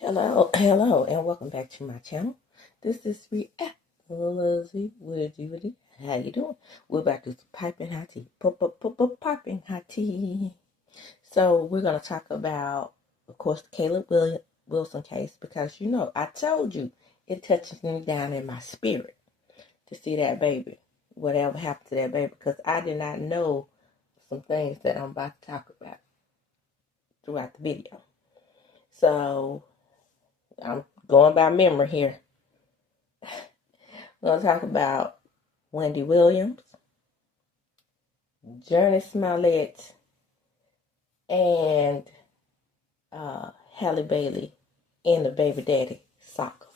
Hello, and welcome back to my channel. This is Reality. How you doing? We're back to piping hot tea. Piping hot tea. So we're gonna talk about, of course, the Wilson case because I told you it touches me down in my spirit to see that baby, whatever happened to that baby, because I did not know some things that I'm about to talk about throughout the video. So I'm going by memory here. We're going to talk about Wendy Williams, Journey Smollett, and Halle Bailey in the baby daddy saga.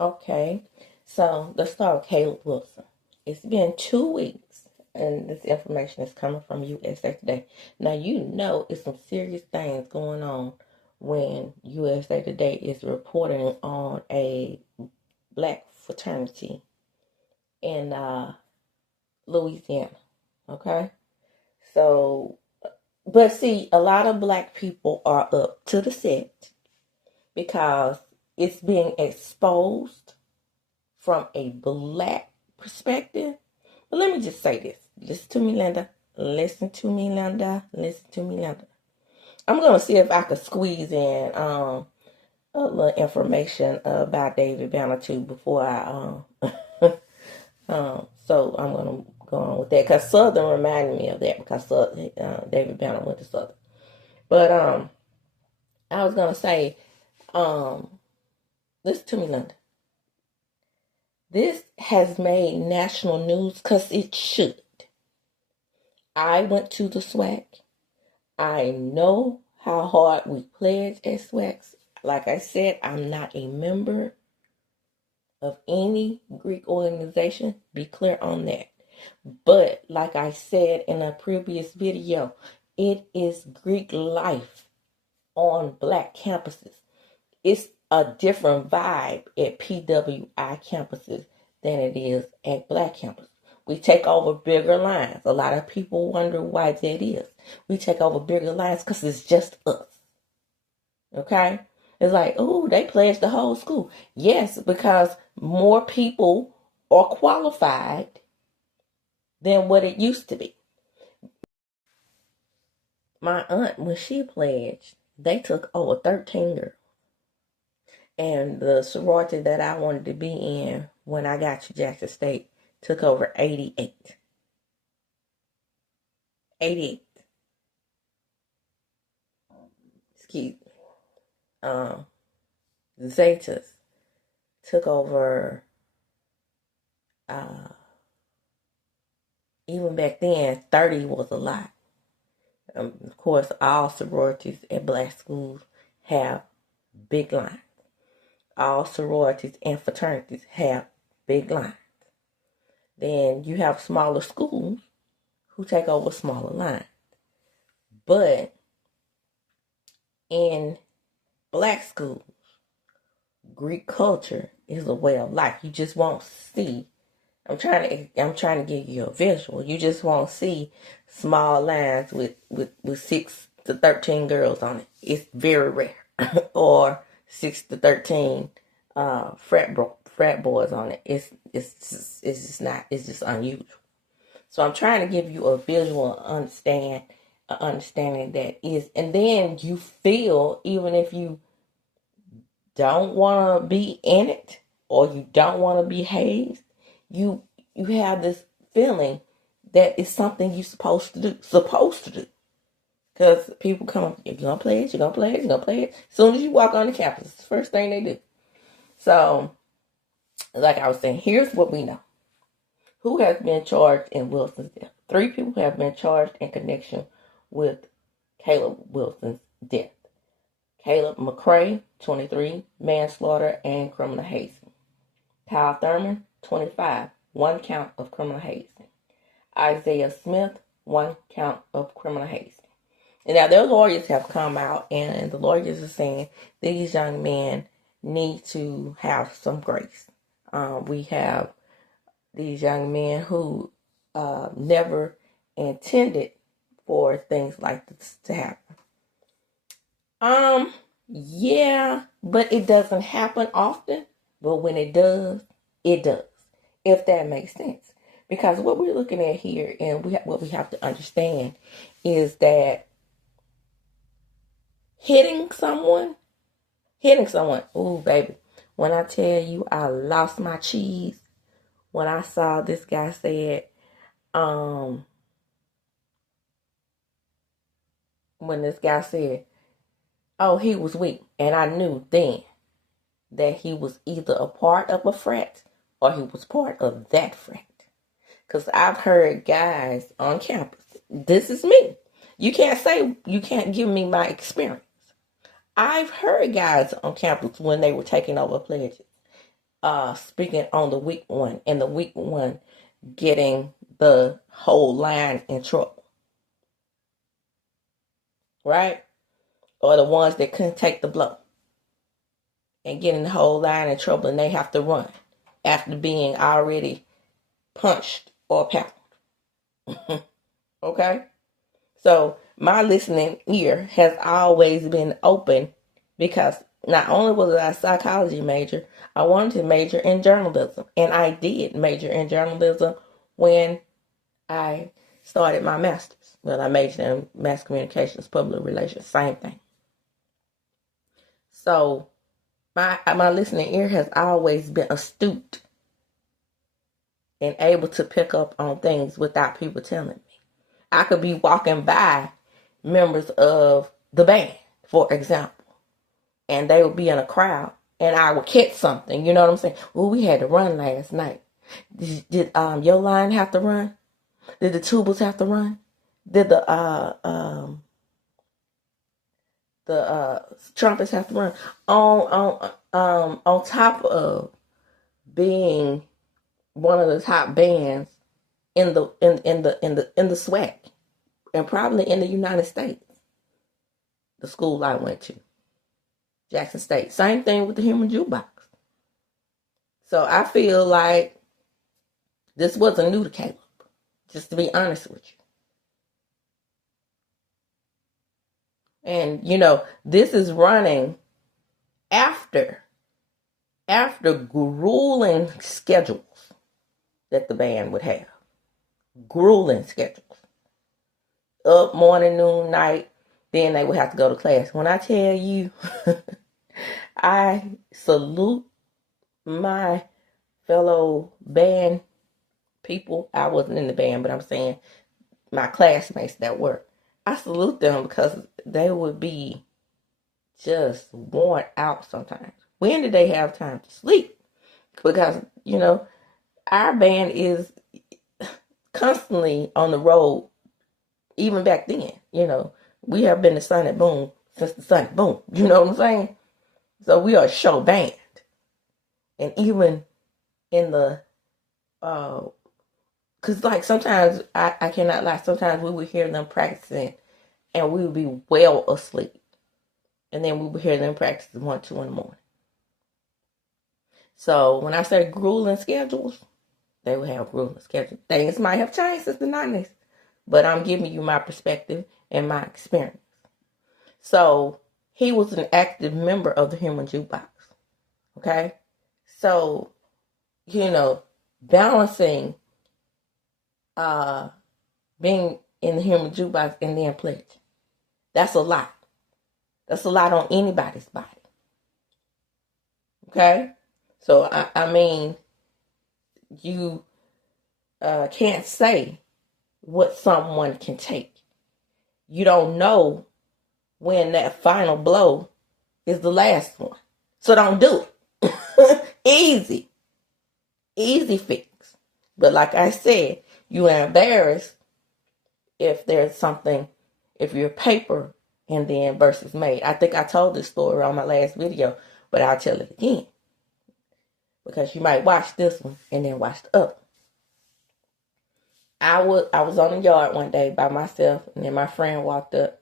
Okay, so let's start with Caleb Wilson. It's been 2 weeks, and this information is coming from USA Today. Now, it's some serious things going on when USA Today is reporting on a black fraternity in Louisiana. Okay, so, but see, a lot of black people are up to the set because it's being exposed from a black perspective. But let me just say this. Listen to me, Linda. Listen to me, Linda. Listen to me, Linda. I'm going to see if I can squeeze in a little information about David Banner too before I so I'm going to go on with that because Southern reminded me of that because David Banner went to Southern. But I was going to say, listen to me, Linda. This has made national news because it should. I went to the SWAC. I know how hard we pledge at SWACs. Like I said, I'm not a member of any Greek organization. Be clear on that. But like I said in a previous video, it is Greek life on black campuses. It's a different vibe at PWI campuses than it is at black campuses. We take over bigger lines. A lot of people wonder why that is. We take over bigger lines because it's just us. Okay? It's like, oh, they pledged the whole school. Yes, because more people are qualified than what it used to be. My aunt, when she pledged, they took over 13 girls. And the sorority that I wanted to be in when I got to Jackson State took over 88. 88. Excuse me. Zetas took over, even back then, 30 was a lot. Of course, all sororities at black schools have big lines. All sororities and fraternities have big lines. Then you have smaller schools who take over smaller lines. But in black schools, Greek culture is a way of life. You just won't see. I'm trying to give you a visual. You just won't see small lines with 6 to 13 girls on it. It's very rare. Or 6 to 13 frat boys on it. It's just unusual. So I'm trying to give you a visual understanding that is, and then you feel, even if you don't want to be in it or you don't want to be hazed, you have this feeling that it's something you're supposed to do. Because people come up, you're going to play it, you're going to play it, you're going to play it. As soon as you walk on the campus, it's the first thing they do. So, like I was saying, here's what we know. Who has been charged in Wilson's death? 3 people have been charged in connection with Caleb Wilson's death. Caleb McCray, 23, manslaughter and criminal hazing. Kyle Thurman, 25, 1 count of criminal hazing. Isaiah Smith, 1 count of criminal hazing. And now their lawyers have come out, and the lawyers are saying these young men need to have some grace. We have these young men who never intended for things like this to happen. Yeah, but it doesn't happen often. But when it does, it does. If that makes sense. Because what we're looking at here and what we have to understand is that hitting someone, ooh, baby. When I tell you I lost my cheese, when I saw this guy said, when this guy said, oh, he was weak. And I knew then that he was either a part of a frat or he was part of that frat. Because I've heard guys on campus, this is me. You can't give me my experience. I've heard guys on campus when they were taking over pledges, speaking on the weak one, and the weak one getting the whole line in trouble. Right? Or the ones that couldn't take the blow and getting the whole line in trouble, and they have to run after being already punched or pounded. Okay? So my listening ear has always been open because not only was I a psychology major, I wanted to major in journalism. And I did major in journalism when I started my master's. Well, I majored in mass communications, public relations, same thing. So my listening ear has always been astute and able to pick up on things without people telling me. I could be walking by members of the band, for example, and they would be in a crowd, and I would catch something. You know what I'm saying? Well, we had to run last night. Did your line have to run? Did the tubers have to run? Did the trumpets have to run? On top of being one of the top bands in the SWAC, and probably in the United States, the school I went to, Jackson State. Same thing with the Human Jukebox. So I feel like this wasn't new to Caleb, just to be honest with you. And, this is running after grueling schedules that the band would have. Grueling schedules. Up morning, noon, night. Then they would have to go to class. When I tell you, I salute my fellow band people. I wasn't in the band, but I'm saying my classmates that were. I salute them because they would be just worn out sometimes. When did they have time to sleep? Because, our band is constantly on the road, even back then. We have been the Sonic Boom since the Sonic Boom. You know what I'm saying? So we are a show band. And even in the, because like sometimes, I cannot lie, sometimes we would hear them practicing and we would be well asleep. And then we would hear them practicing 1, 2 in the morning. So when I say grueling schedules, they would have grueling schedules. Things might have changed since the 90s. But I'm giving you my perspective and my experience. So he was an active member of the Human Jukebox. Okay? So, balancing being in the Human Jukebox and then pledge. That's a lot. That's a lot on anybody's body. Okay? So, I mean, you can't say what someone can take. You don't know when that final blow is the last one. So don't do it. Easy. Easy fix. But like I said, you are embarrassed if there's something, if your paper and then versus made. I think I told this story on my last video, but I'll tell it again. Because you might watch this one and then watch the other. I was on the yard one day by myself, and then my friend walked up,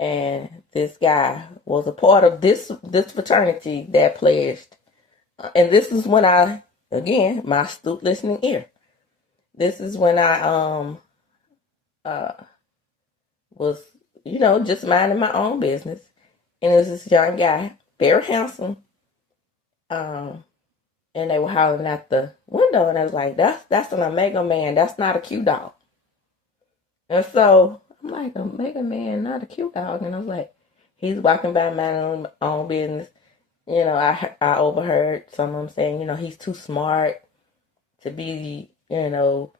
and this guy was a part of this fraternity that pledged. And this is when again, my astute listening ear. This is when I was, just minding my own business. And it was this young guy, very handsome. And they were hollering out the window, and I was like, that's an Omega man. That's not a cute dog. And so I'm like, Omega man, not a cute dog. And I was like, he's walking by minding his own business. I overheard some of them saying, he's too smart to be, I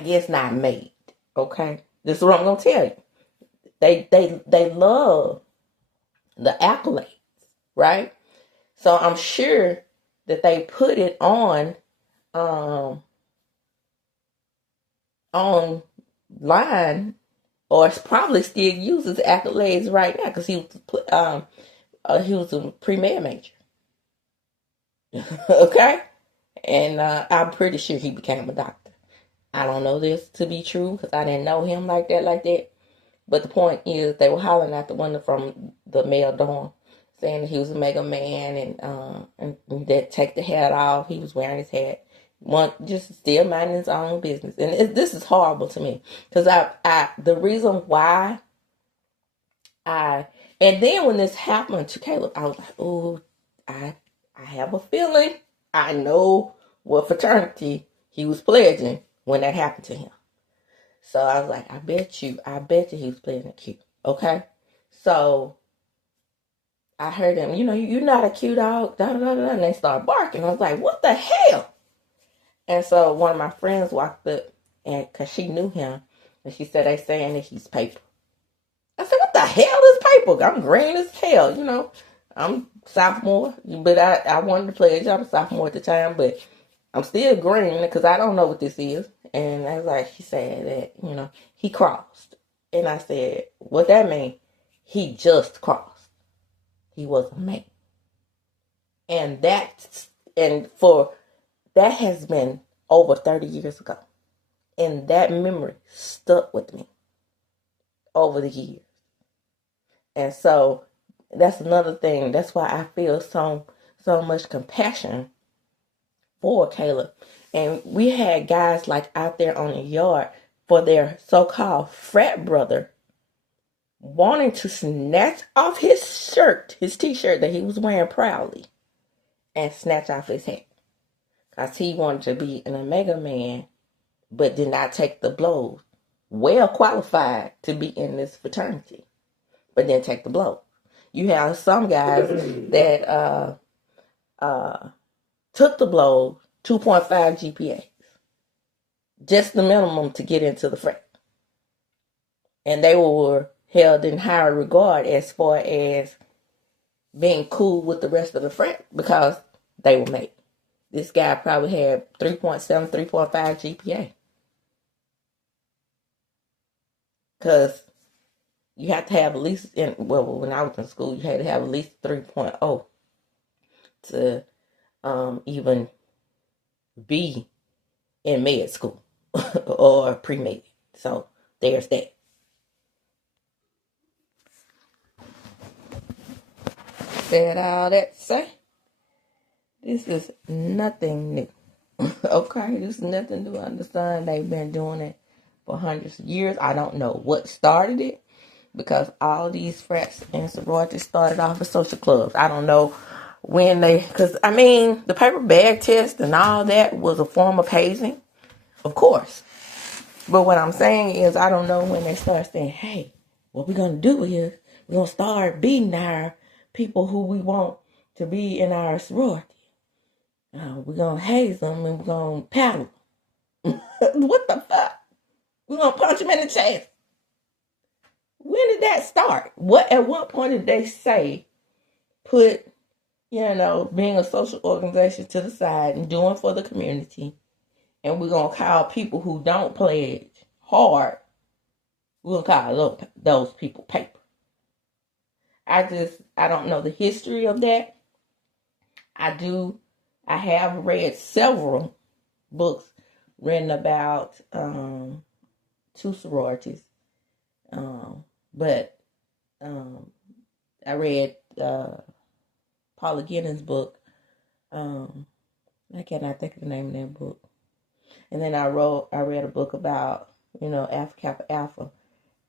guess not made. Okay, this is what I'm gonna tell you. They love the accolades, right? So I'm sure that they put it on online, or probably still uses accolades right now because he was a pre-med major. Okay, and I'm pretty sure he became a doctor. I don't know this to be true because I didn't know him like that. But the point is, they were hollering at the window from the male dorm, saying that he was a mega man and that take the hat off. He was wearing his hat, just still minding his own business. And this is horrible to me because the reason why and then when this happened to Caleb, I was like, oh, I have a feeling I know what fraternity he was pledging when that happened to him. So I was like, I bet you he was playing it cute. Okay? So I heard him, you're not a cute dog, da da da da, and they started barking. I was like, what the hell? And so one of my friends walked up, and because she knew him, and she said, they saying that he's paper. I said, what the hell is paper? I'm green as hell, I'm sophomore, but I wanted to pledge. I'm a sophomore at the time, but I'm still green because I don't know what this is. And I was like, he said that, he crossed. And I said, what that mean? He just crossed. He was a man. And that has been over 30 years ago. And that memory stuck with me over the years. And so that's another thing. That's why I feel so much compassion for Caleb. And we had guys like out there on the yard for their so-called frat brother wanting to snatch off his shirt, his t-shirt that he was wearing proudly, and snatch off his hat. Because he wanted to be an Omega man, but did not take the blows. Well qualified to be in this fraternity, but didn't take the blows. You have some guys that took the blows, 2.5 GPAs. Just the minimum to get into the frat. And they were held in higher regard as far as being cool with the rest of the frat because they were made. This guy probably had 3.7, 3.5 GPA. Because you have to have at least, when I was in school, you had to have at least 3.0 to even be in med school or pre-med. So there's that. Said all that to say, this is nothing new. Okay, this is nothing new. I understand they've been doing it for hundreds of years. I don't know what started it because all these frats and sororities started off as social clubs. I don't know when because the paper bag test and all that was a form of hazing, of course. But what I'm saying is I don't know when they start saying, hey, what we're going to do is we're going to start beating our people who we want to be in our sorority. We're going to haze them and we're going to paddle them. What the fuck? We're going to punch them in the chest. When did that start? At what point did they say, put, being a social organization to the side and doing for the community, and we're going to call people who don't pledge hard, we're going to call those people paper. I don't know the history of that. I have read several books written about two sororities. But I read Paula Ginning's book. I cannot think of the name of that book. And then I read a book about Alpha Kappa Alpha.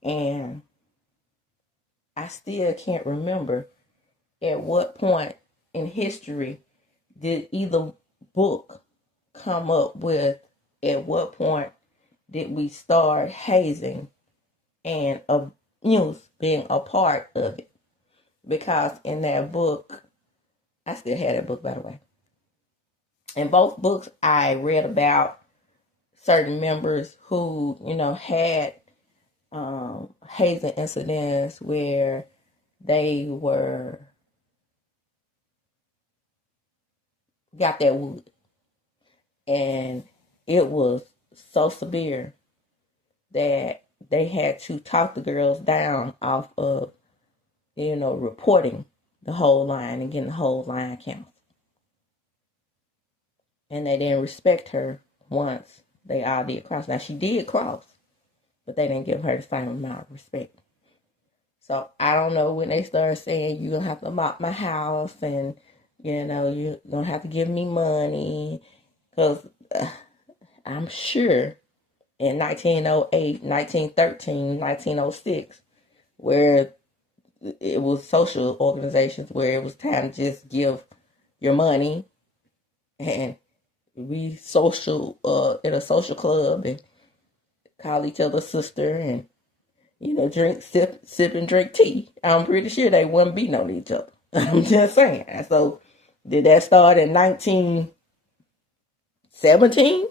And I still can't remember at what point in history did either book come up with, at what point did we start hazing and abuse being a part of it. Because in that book, I still had that book, by the way. In both books, I read about certain members who, had hazing incidents where they got that wood. And it was so severe that they had to talk the girls down off of, reporting the whole line and getting the whole line counts. And they didn't respect her once they all did cross. Now, she did cross, but they didn't give her the same amount of respect. So, I don't know when they started saying, you're going to have to mop my house and, you're going to have to give me money. Because I'm sure in 1908, 1913, 1906, where it was social organizations where it was time to just give your money and we social in a social club and call each other sister and sip and drink tea. I'm pretty sure they wouldn't beating on each other. I'm just saying. So did that start in 1917,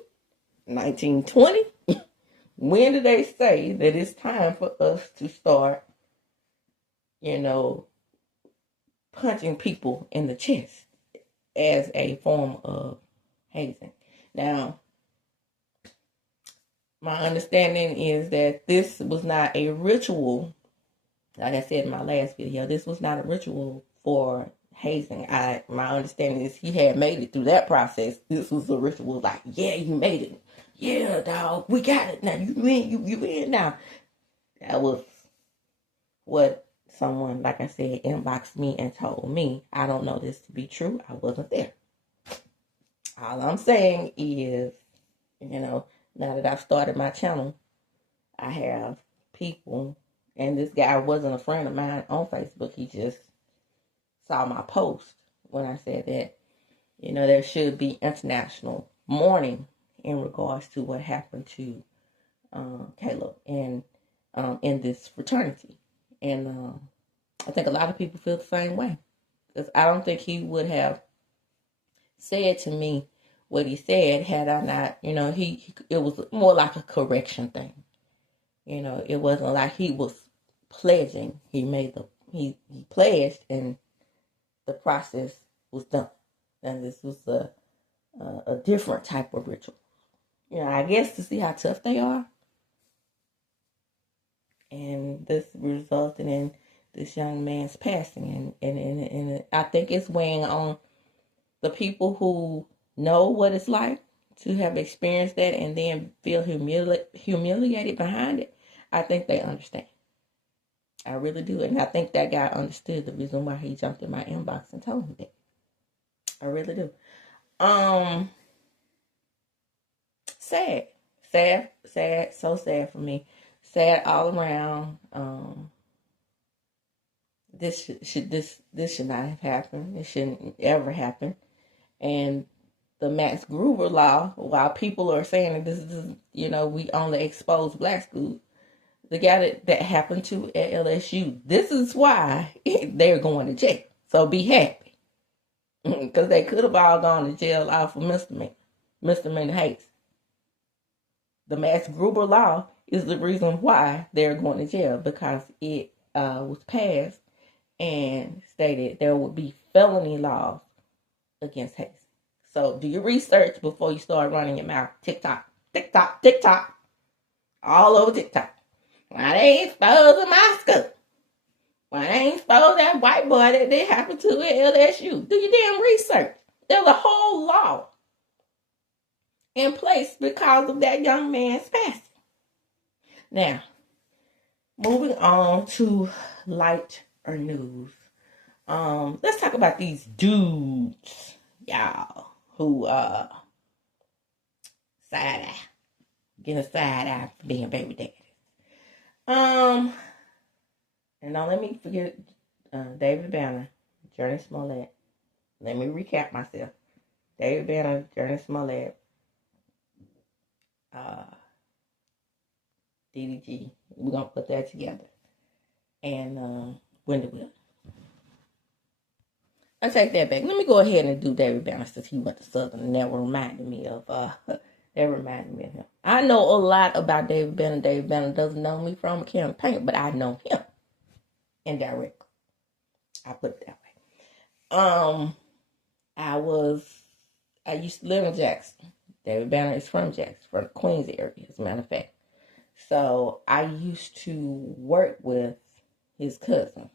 1920? When did they say that it's time for us to start, punching people in the chest as a form of hazing? Now, my understanding is that this was not a ritual. Like I said in my last video, this was not a ritual for hazing. My understanding is he had made it through that process. This was a ritual like, yeah, you made it. Yeah, dog, we got it. Now, you in now. That was what someone, like I said, inboxed me and told me. I don't know this to be true. I wasn't there. All I'm saying is, now that I've started my channel, I have people, and this guy wasn't a friend of mine on Facebook. He just saw my post when I said that, there should be international mourning in regards to what happened to Caleb and in this fraternity. And I think a lot of people feel the same way. Because I don't think he would have said to me what he said had I not, it was more like a correction thing. It wasn't like he was pledging. He pledged and the process was done. And this was a different type of ritual. I guess to see how tough they are. And this resulted in this young man's passing. And I think it's weighing on the people who know what it's like to have experienced that and then feel humiliated behind it. I think they understand. I really do. And I think that guy understood the reason why he jumped in my inbox and told me that. I really do. Sad, so sad for me. Sad all around. This should not have happened. It shouldn't ever happen. And the Max Gruber law, while people are saying that this is, we only expose black schools, the guy that happened to at LSU, this is why they're going to jail. So be happy. Because they could have all gone to jail off of misdemeanor hates. The Max Gruber law is the reason why they're going to jail, because it was passed and stated there would be felony laws against hazing. So do your research before you start running your mouth. TikTok. All over TikTok. Why they ain't exposing my school? Why they ain't exposed that white boy that they happened to at LSU? Do your damn research. There's a whole law in place because of that young man's passing. Now, moving on to lighter news. Let's talk about these dudes, y'all, who getting a side eye for being baby daddy. And now let me forget David Banner, Journey Smollett. Let me recap myself. David Banner, Journey Smollett, DDG. We're going to put that together. And Wendy Will. I take that back. Let me go ahead and do David Banner since he went to Southern, and that reminded me of him. I know a lot about David Banner. David Banner doesn't know me from a campaign, but I know him indirectly. I put it that way. I used to live in Jackson. David Banner is from Jackson, from the Queens area, as a matter of fact. So I used to work with his cousin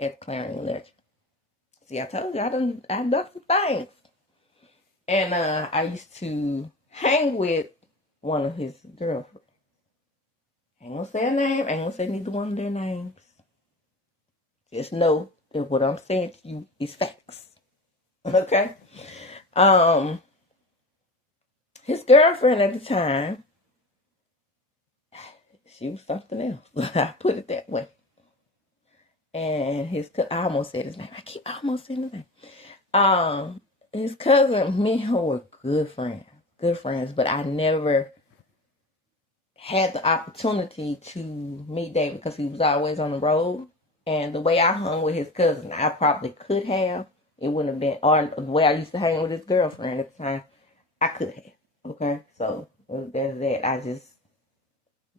at Clarion Ledger. See, I told you I've done some things. And I used to hang with one of his girlfriends. Ain't gonna say a name, ain't gonna say neither one of their names. Just know that what I'm saying to you is facts. Okay? His girlfriend at the time, she was something else. I put it that way. And I almost said his name. I keep almost saying his name. His cousin, me and her were good friends, but I never had the opportunity to meet David because he was always on the road. And the way I hung with his cousin, I probably could have. It wouldn't have been, or the way I used to hang with his girlfriend at the time, I could have. Okay, so that's that. I just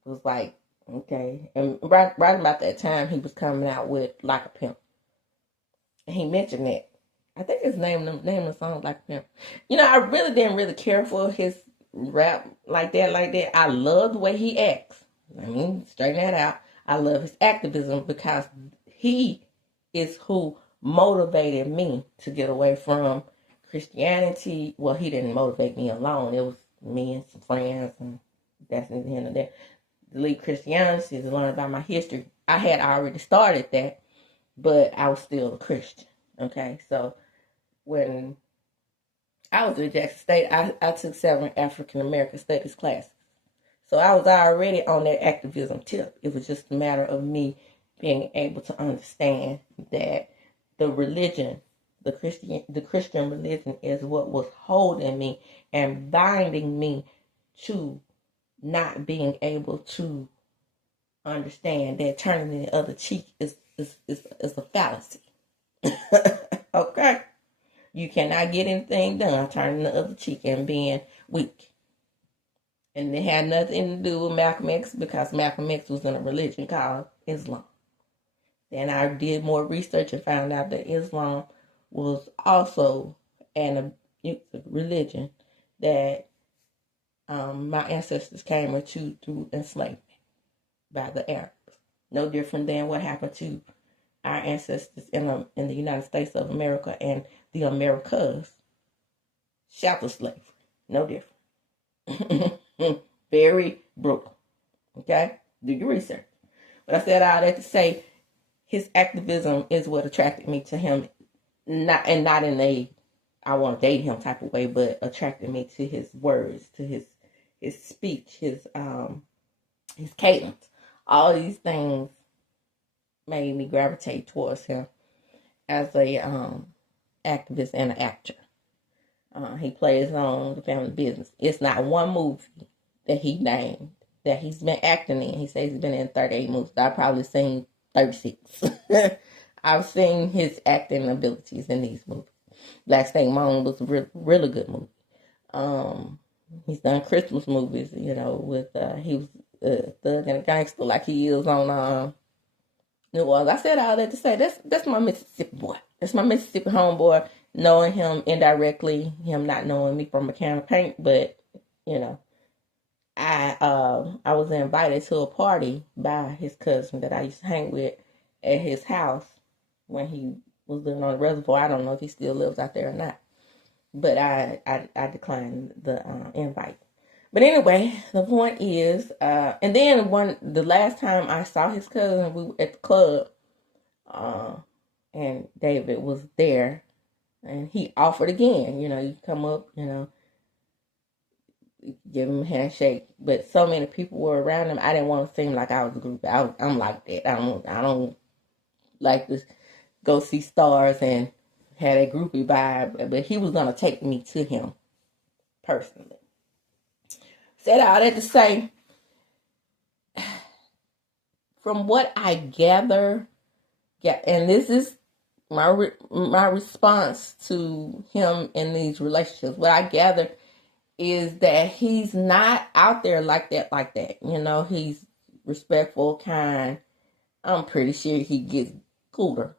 was like, okay. And right about that time, he was coming out with Like a Pimp. And he mentioned that. I think his name of the song Like a Pimp. You know, I really didn't really care for his rap like that. I love the way he acts. I mean, straighten that out. I love his activism because he is who motivated me to get away from Christianity. Well, he didn't motivate me alone. It was me and some friends, and that's neither here nor there. To leave Christianity, to learn about my history. I had already started that, but I was still a Christian. Okay, so when I was at Jackson State, I took 7 African American studies classes. So I was already on that activism tip. It was just a matter of me being able to understand that the religion, the Christian religion, is what was holding me and binding me to not being able to understand that turning the other cheek is a fallacy. Okay? You cannot get anything done turning the other cheek and being weak. And it had nothing to do with Malcolm X because Malcolm X was in a religion called Islam. Then I did more research and found out that Islam was also a religion that my ancestors came into through enslavement by the Arabs. No different than what happened to our ancestors in the United States of America and the Americas. Chattel slavery. No different. Very brutal. Okay? Do your research. But I said all that to say his activism is what attracted me to him. Not in a I want to date him type of way, but attracted me to his words, to his speech, his cadence. All these things made me gravitate towards him as a activist and an actor. He plays on the family business. It's not one movie that he named that he's been acting in. He says he's been in 38 movies. I've probably seen 36. I've seen his acting abilities in these movies. Black Snake Moan was a really good movie. He's done Christmas movies, with he was a thug and a gangster like he is on New Orleans. I said all that to say that's my Mississippi boy. That's my Mississippi homeboy. Knowing him indirectly, him not knowing me from a can of paint, but I was invited to a party by his cousin that I used to hang with at his house when he was living on the reservoir. I don't know if he still lives out there or not, but I declined the invite. But anyway, the point is, and then the last time I saw his cousin, we were at the club, and David was there, and he offered again. You come up, give him a handshake. But so many people were around him, I didn't want to seem like I was a groupie. I'm like that. I don't like to go see stars and had a groupie vibe. But he was gonna take me to him personally. Said all that to say, from what I gather, yeah, and this is my response to him in these relationships. What I gather is that he's not out there like that. You know, he's respectful, kind. I'm pretty sure he gets cooler,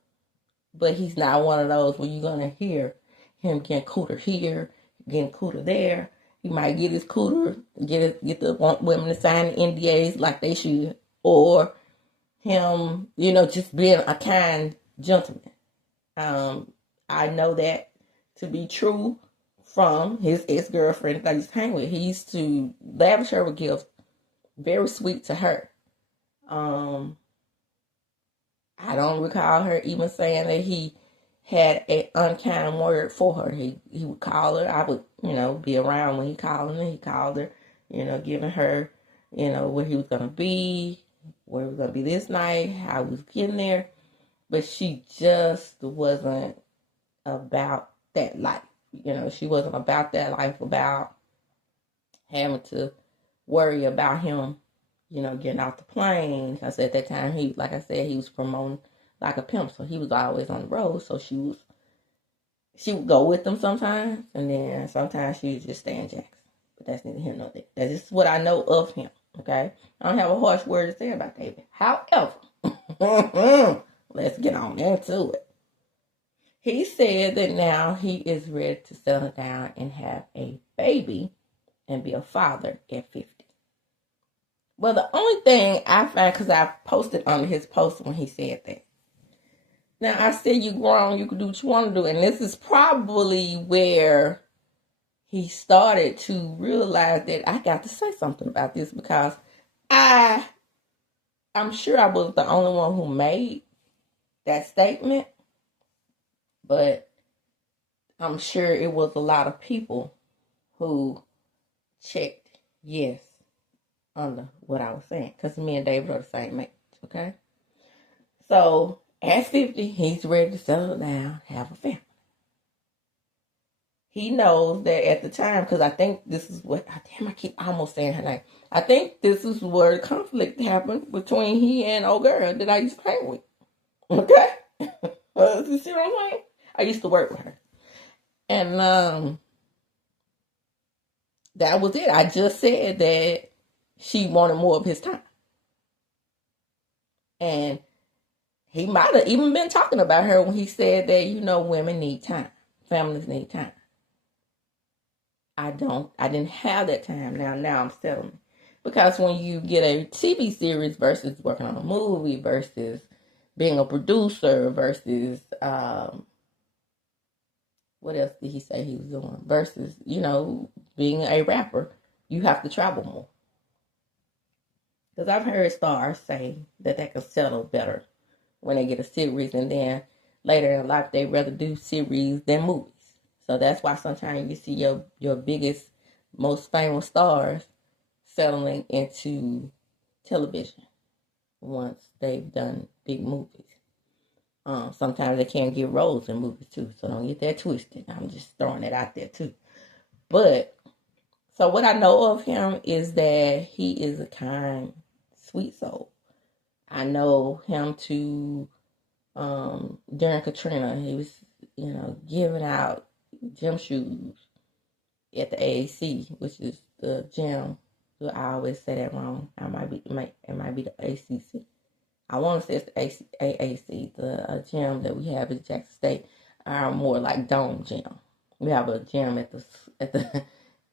but he's not one of those where you're gonna hear him getting cooler here, getting cooler there. He might get his cooler, get the women to sign the NDAs like they should, or him, you know, just being a kind gentleman. I know that to be true from his ex-girlfriend that I used to hang with. He used to lavish her with gifts, very sweet to her. I don't recall her even saying that he had an unkind word for her. He would call her. I would, you know, be around when he called her. He called her, you know, giving her, you know, where he was going to be, where he was going to be this night, how he was getting there. But she just wasn't about that life. You know, she wasn't about that life, about having to worry about him, you know, getting off the plane. Because at that time, he was promoting like a pimp. So he was always on the road. So she would go with them sometimes. And then sometimes she would just stay in Jackson. But that's neither here nor there. That's just what I know of him. Okay? I don't have a harsh word to say about David. However, let's get on into it. He said that now he is ready to settle down and have a baby and be a father at 50. Well, the only thing I found, because I posted under his post when he said that. Now, I said you grown, you can do what you want to do. And this is probably where he started to realize that I got to say something about this, because I'm sure I was the only one who made that statement. But I'm sure it was a lot of people who checked yes under what I was saying. Because me and David are the same age, okay? So, at 50, he's ready to settle down, have a family. He knows that at the time, because I think this is what, I keep almost saying her name. I think this is where the conflict happened between he and old girl that I used to hang with. Okay? You see what I'm saying? I used to work with her. And that was it. I just said that she wanted more of his time. And he might have even been talking about her when he said that, you know, women need time. Families need time. I didn't have that time. Now I'm settling. Because when you get a TV series versus working on a movie versus being a producer versus what else did he say he was doing? Versus, you know, being a rapper, you have to travel more. Because I've heard stars say that they can settle better when they get a series, and then later in life they rather do series than movies. So that's why sometimes you see your biggest, most famous stars settling into television once they've done big movies. Sometimes they can't get roles in movies too, so don't get that twisted. I'm just throwing it out there too. But, so what I know of him is that he is a kind, sweet soul. I know him to, during Katrina, he was, you know, giving out gym shoes at the AAC, which is the gym. I always say that wrong. It might be the ACC. I want to say it's the AAC, the gym that we have at Jackson State, are more like dome gym. We have a gym at the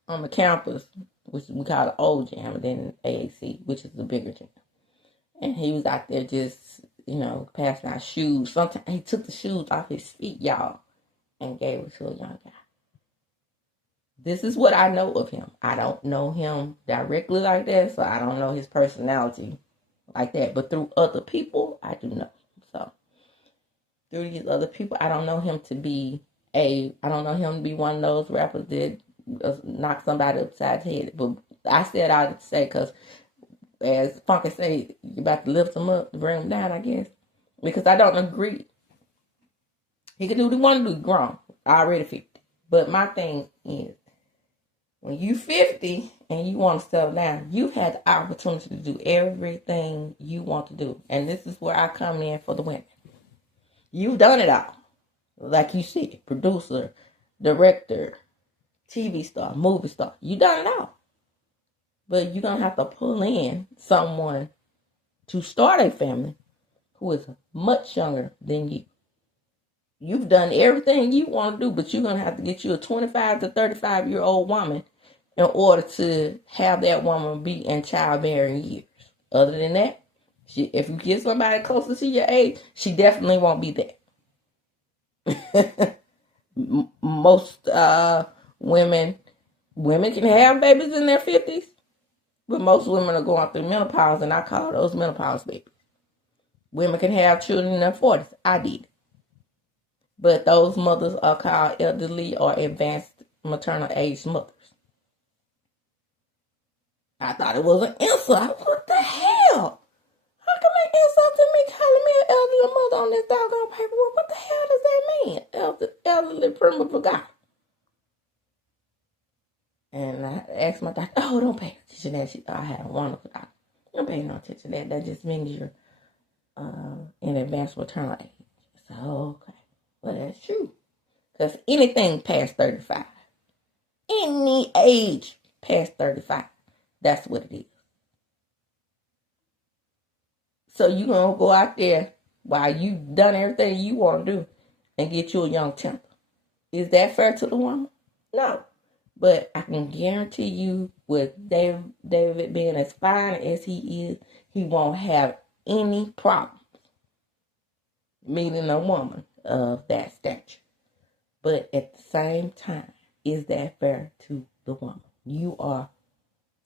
on the campus, which we call the old gym, and then AAC, which is the bigger gym. And he was out there just, you know, passing out shoes. Sometimes he took the shoes off his feet, y'all, and gave it to a young guy. This is what I know of him. I don't know him directly like that, so I don't know his personality like that. But through other people, I do know. So through these other people, I don't know him to be one of those rappers that knock somebody upside the head. But I said all that to say because, as Funky said, you about to lift them up to bring them down, I guess. Because I don't agree. He can do what he want to do, grown. Already 50. But my thing is, when you 50 and you want to settle down, you've had the opportunity to do everything you want to do. And this is where I come in for the women. You've done it all. Like you said, producer, director, TV star, movie star. You done it all. But you're going to have to pull in someone to start a family who is much younger than you. You've done everything you want to do, but you're going to have to get you a 25 to 35-year-old woman in order to have that woman be in childbearing years. Other than that, if you get somebody closer to your age, she definitely won't be that. Most women can have babies in their 50s, but most women are going through menopause, and I call those menopause babies. Women can have children in their 40s. I did. But those mothers are called elderly or advanced maternal age mothers. I thought it was an insult. What the hell? How come they insulting me, calling me an elderly mother on this doggone paperwork? What the hell does that mean? Elderly primitive guy. And I asked my doctor, oh, don't pay attention to that. I had a wonderful doctor. Don't pay no attention to that. That just means you're in advanced maternal age. So, okay. Well, that's true. Because anything past 35, any age past 35, that's what it is. So you're going to go out there while you've done everything you want to do and get you a young temper. Is that fair to the woman? No. But I can guarantee you with David being as fine as he is, he won't have any problems meeting a woman of that stature. But at the same time, is that fair to the woman? You are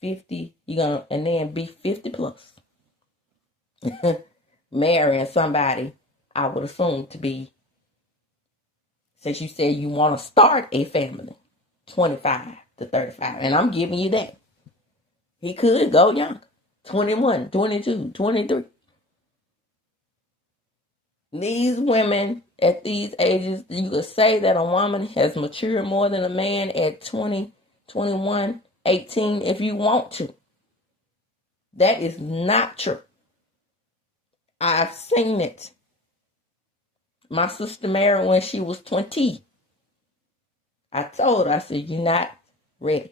50, and then be 50 plus. Marrying somebody, I would assume to be, since you said you want to start a family, 25 to 35. And I'm giving you that. He could go young, 21, 22, 23. These women at these ages, you could say that a woman has matured more than a man at 20, 21, 18 if you want to. That is not true. I've seen it. My sister married when she was 20. I told her, I said, you're not ready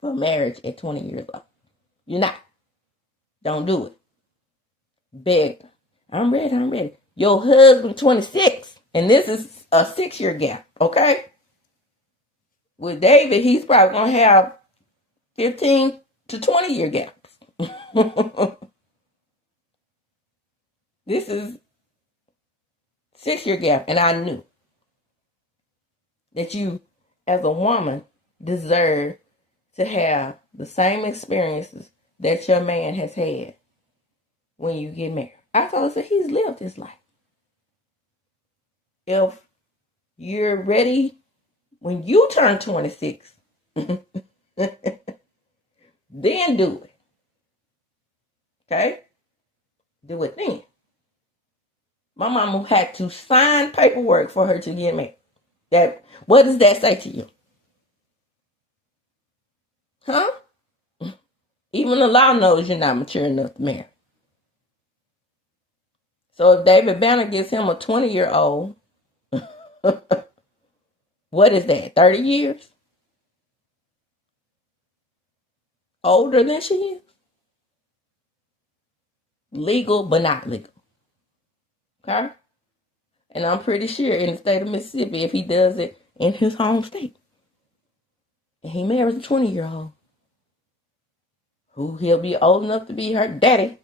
for marriage at 20 years old. You're not. Don't do it. Beg her. I'm ready. Your husband 26, and this is a 6-year gap, okay? With David, he's probably going to have 15 to 20-year gaps. This is 6-year gap, and I knew that you, as a woman, deserve to have the same experiences that your man has had when you get married. I told her, he's lived his life. If you're ready when you turn 26, then do it. Okay? Do it then. My mama had to sign paperwork for her to get married. What does that say to you? Huh? Even the law knows you're not mature enough to marry. So if David Banner gives him a 20-year-old, what is that, 30 years? Older than she is? Legal, but not legal. Okay? And I'm pretty sure in the state of Mississippi, if he does it in his home state, and he marries a 20-year-old, who he'll be old enough to be her daddy,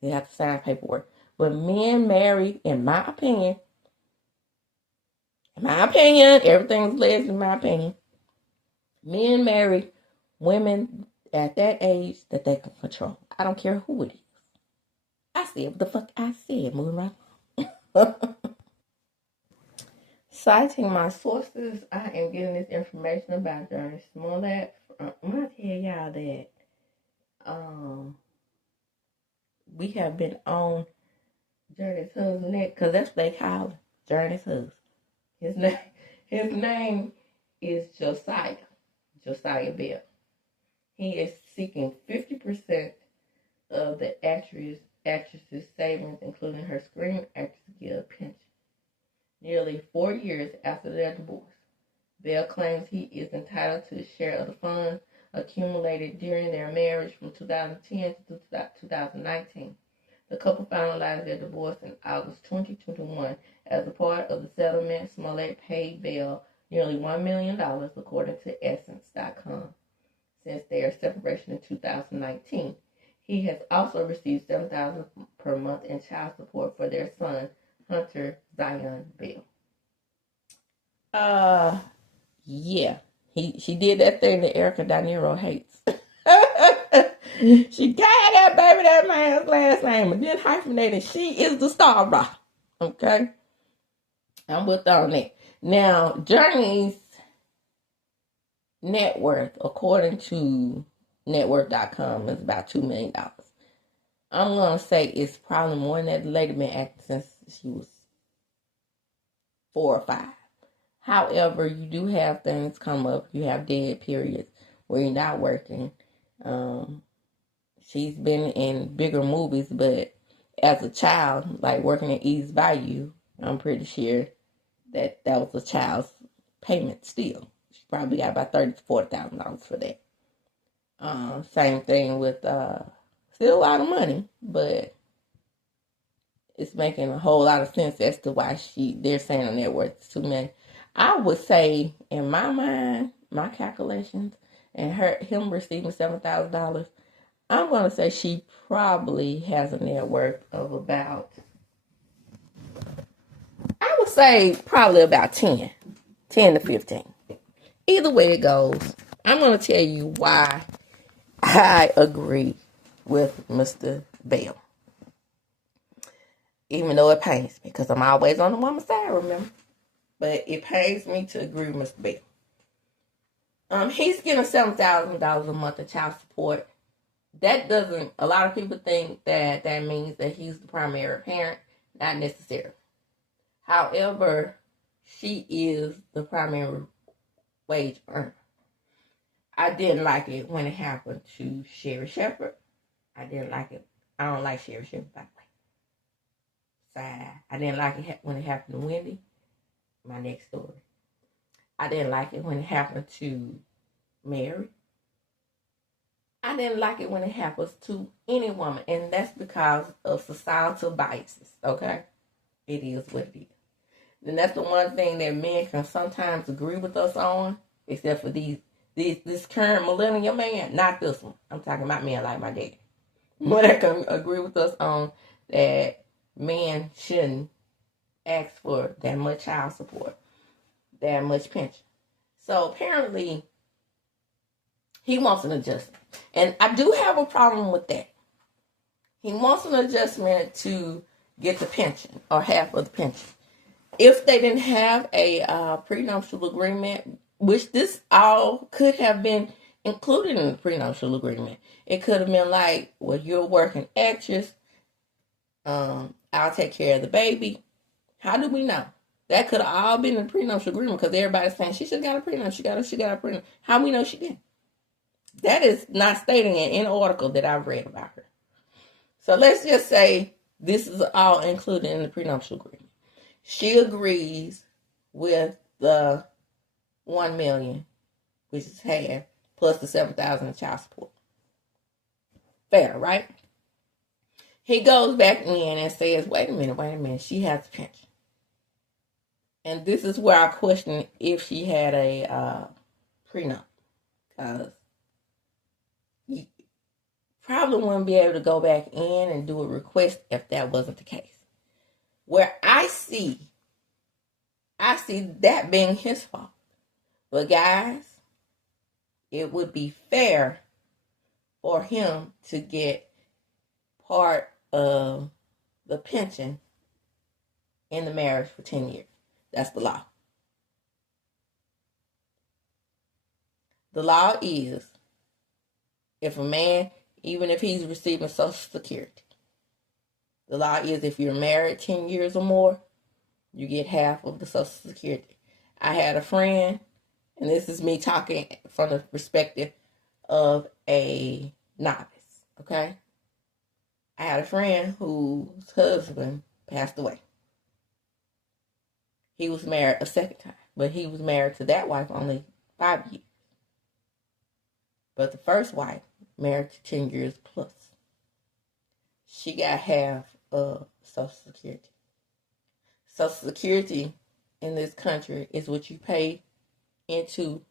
they have to sign paperwork. But men marry, in my opinion, everything's less in my opinion, men marry women at that age that they can control. I don't care who it is. I said what the fuck I said, moving right on. Citing my sources, I am getting this information about Journey Smollett. I'm gonna tell y'all that we have been on Journey's husband neck, because that's what they call him, Journey's husband. His name is Josiah Bell. He is seeking 50% of the actress's savings, including her Screen Actors Guild pension. Nearly 4 years after their divorce, Bell claims he is entitled to a share of the funds accumulated during their marriage from 2010 to 2019. The couple finalized their divorce in August 2021. As a part of the settlement, Smollett paid Bell nearly $1 million, according to Essence.com, since their separation in 2019. He has also received $7,000 per month in child support for their son, Hunter Zion Bell. Yeah. She did that thing that Erica De Niro hates. She gave that baby that man's last name and then hyphenated. She is the star rock. Okay? I'm with on that. Now, Journey's net worth, according to networth.com, is about $2 million. I'm going to say it's probably more than that. The lady been acting since she was 4 or 5. However, you do have things come up. You have dead periods where you're not working. She's been in bigger movies, but as a child, like working at East Bayou, I'm pretty sure that was a child's payment still. She probably got about $30,000 to $40,000 for that. Same thing with still a lot of money, but it's making a whole lot of sense as to why they're saying her net worth is $2 million. I would say, in my mind, my calculations, and him receiving $7,000, I'm going to say she probably has a net worth of about, I would say probably about 10 to 15. Either way it goes, I'm going to tell you why I agree with Mr. Bell. Even though it pains me, because I'm always on the woman's side, remember? But it pains me to agree with Mr. Bell. He's getting $7,000 a month of child support. That doesn't, a lot of people think that means that he's the primary parent. Not necessarily. However, she is the primary wage earner. I didn't like it when it happened to Sherry Shepherd. I didn't like it. I don't like Sherry Shepherd, by the way. Sad. I didn't like it when it happened to Wendy, my next story. I didn't like it when it happened to Mary. I didn't like it when it happens to any woman, and that's because of societal biases, okay? It is what it is. And that's the one thing that men can sometimes agree with us on, except for this current millennial man, not this one. I'm talking about men like my dad. But I can agree with us on that men shouldn't ask for that much child support, that much pension. So apparently, he wants an adjustment. And I do have a problem with that. He wants an adjustment to get the pension, or half of the pension. If they didn't have a prenuptial agreement, which this all could have been included in the prenuptial agreement. It could have been like, well, you're a working actress. I'll take care of the baby. How do we know? That could have all been in the prenuptial agreement, because everybody's saying she should have got a prenup. She got a prenup. How do we know she didn't? That is not stating in any article that I've read about her. So let's just say this is all included in the prenuptial agreement. She agrees with the $1 million, which is half, plus the $7,000 in child support. Fair, right? He goes back in and says, wait a minute, she has a pension. And this is where I question if she had a prenup. Because you probably wouldn't be able to go back in and do a request if that wasn't the case. Where I see that being his fault. But guys, it would be fair for him to get part of the pension in the marriage for 10 years. That's the law. The law is, if a man, even if he's receiving Social Security, the law is if you're married 10 years or more, you get half of the Social Security. I had a friend, and this is me talking from the perspective of a novice, okay? I had a friend whose husband passed away. He was married a second time, but he was married to that wife only 5 years. But the first wife, married to 10 years plus, she got half of Social Security. Social Security in this country is what you pay into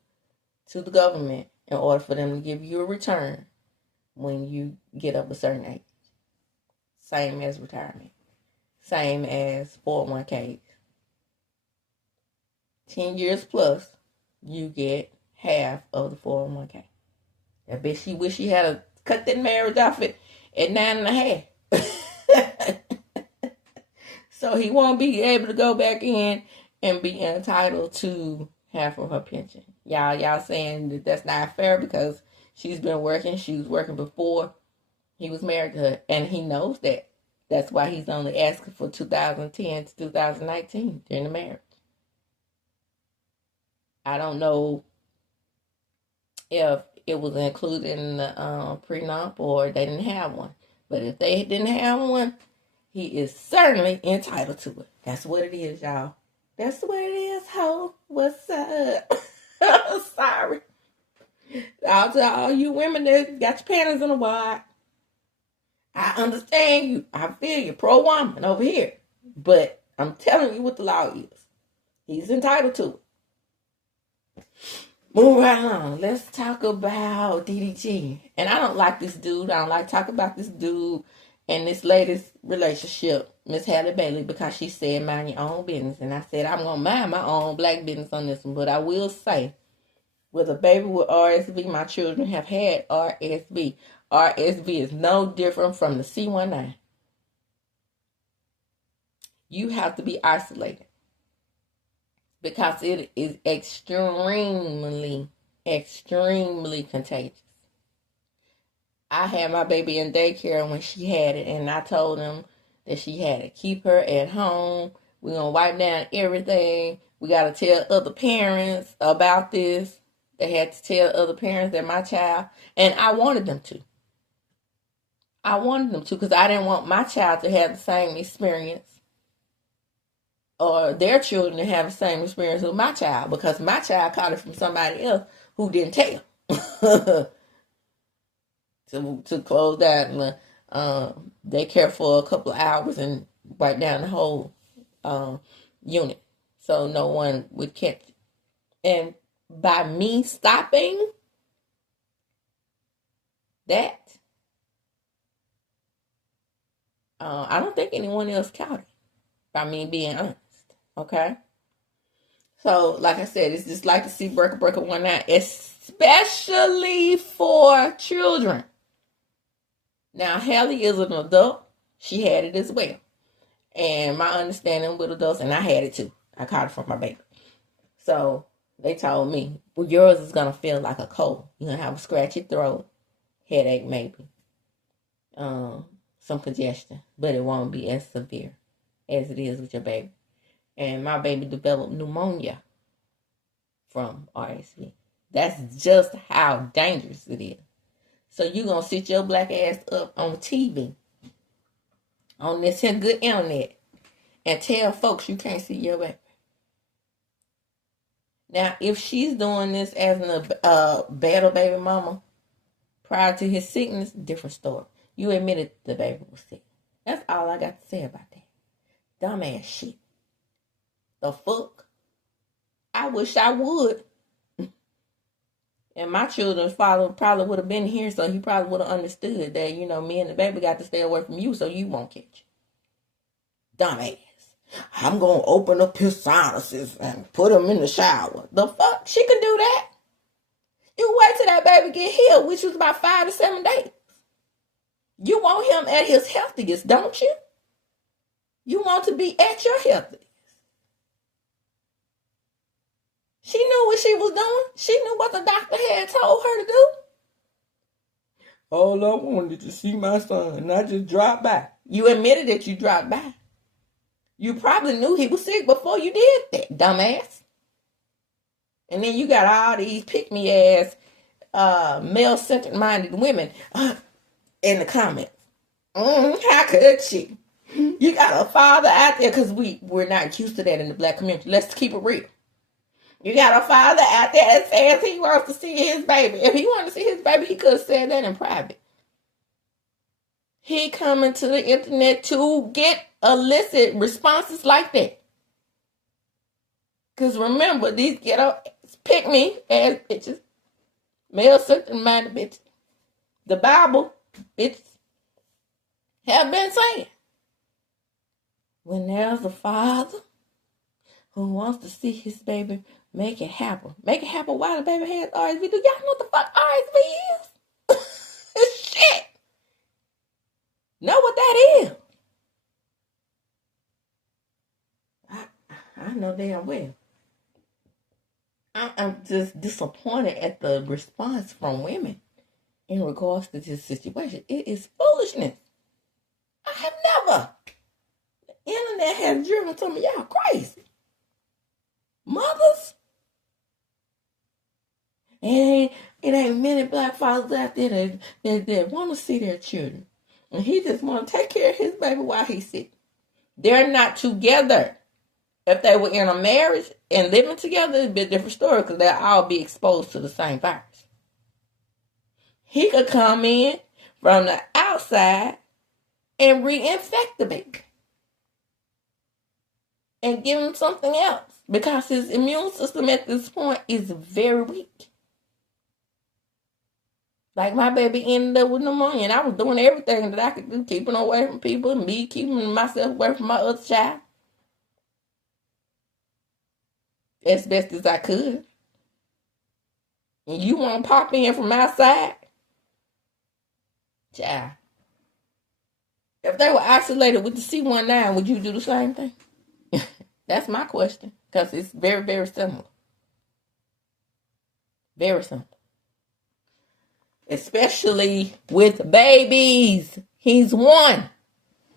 the government in order for them to give you a return when you get up a certain age. Same as retirement. Same as 401ks. 10 years plus, you get half of the 401k. I bet she wish she had cut that marriage off at 9.5. So he won't be able to go back in and be entitled to half of her pension. Y'all saying that that's not fair because she's been working. She was working before he was married to her, and he knows that. That's why he's only asking for 2010 to 2019 during the marriage. I don't know if it was included in the prenup or they didn't have one. But if they didn't have one, he is certainly entitled to it. That's what it is, y'all. That's the way it is, ho. What's up? Sorry. Out to all you women that got your panties in a wad. I understand you. I feel you. Pro-woman over here. But I'm telling you what the law is. He's entitled to it. Move right along. Let's talk about DDG. And I don't like this dude. I don't like talking about this dude and this latest relationship, Miss Halle Bailey, because she said mind your own business. And I said I'm going to mind my own black business on this one. But I will say, with a baby with RSV, my children have had RSV. RSV is no different from the C19. You have to be isolated because it is extremely, extremely contagious. I had my baby in daycare when she had it, and I told them that she had to keep her at home. We're going to wipe down everything. We got to tell other parents about this. They had to tell other parents that my child, and I wanted them to. I wanted them to because I didn't want my child to have the same experience or their children to have the same experience with my child because my child caught it from somebody else who didn't tell. to close down the daycare for a couple of hours and wipe down the whole unit so no one would catch it. And by me stopping that, I don't think anyone else caught it, by me being honest, okay? So, like I said, it's just like to see breaker 19, especially for children. Now, Halle is an adult. She had it as well. And my understanding with adults, and I had it too. I caught it from my baby. So, they told me, well, yours is going to feel like a cold. You're going to have a scratchy throat, headache maybe, some congestion, but it won't be as severe as it is with your baby. And my baby developed pneumonia from RSV. That's just how dangerous it is. So you're going to sit your black ass up on TV, on this here good internet, and tell folks you can't see your baby. Now, if she's doing this as a battle baby mama prior to his sickness, different story. You admitted the baby was sick. That's all I got to say about that. Dumbass shit. The fuck? I wish I would. And my children's father probably would have been here, so he probably would have understood that, you know, me and the baby got to stay away from you so you won't catch it. Dumbass. I'm going to open up his sinuses and put him in the shower. The fuck? She can do that. You wait till that baby get healed, which was about 5 to 7 days. You want him at his healthiest, don't you? You want to be at your healthiest. She knew what she was doing. She knew what the doctor had told her to do. All I wanted to see my son, and I just dropped by. You admitted that you dropped by. You probably knew he was sick before you did that, dumbass. And then you got all these pick-me-ass, male-centered minded women in the comments. How could she? You got a father out there, because we're not used to that in the black community. Let's keep it real. You got a father out there that says he wants to see his baby. If he wanted to see his baby, he could have said that in private. He coming to the internet to get illicit responses like that. Because remember, these ghetto pick me ass bitches, male-centered minded bitches, the Bible bitches have been saying, when there's a father who wants to see his baby, make it happen. Make it happen while the baby has RSV. Do y'all know what the fuck RSV is? Shit. Know what that is? I know damn well. I'm just disappointed at the response from women in regards to this situation. It is foolishness. I have never. The internet has driven some of y'all crazy. Mothers. It ain't many black fathers out there that want to see their children. And he just want to take care of his baby while he's sick. They're not together. If they were in a marriage and living together, it'd be a different story because they'll all be exposed to the same virus. He could come in from the outside and reinfect the baby and give him something else because his immune system at this point is very weak. Like my baby ended up with pneumonia, and I was doing everything that I could do, keeping away from people, and me keeping myself away from my other child as best as I could. And you want to pop in from outside? Child. If they were isolated with the C19, would you do the same thing? That's my question, because it's very, very similar. Very similar. Especially with babies. He's one.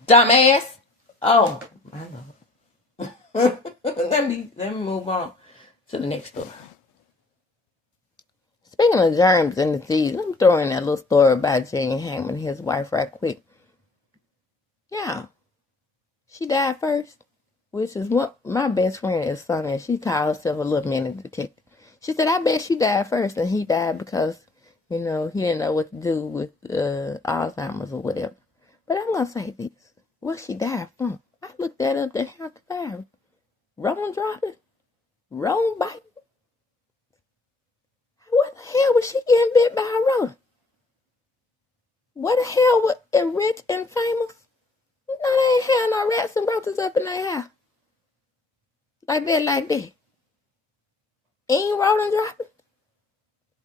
Dumbass. Oh, my Lord. let me move on to the next story. Speaking of germs and disease, let me throw in that little story about Gene Hackman and his wife right quick. Yeah. She died first, which is what my best friend is son, and she called herself a little minute detective. She said, I bet she died first, and he died because he didn't know what to do with Alzheimer's or whatever. But I'm going to say this. What she died from? I looked that up. They have to die. Rodent dropping? Rodent biting? What the hell was she getting bit by a rodent? What the hell was it rich and famous? No, they ain't had no rats and roaches up in their house. Like that. Ain't rodent dropping?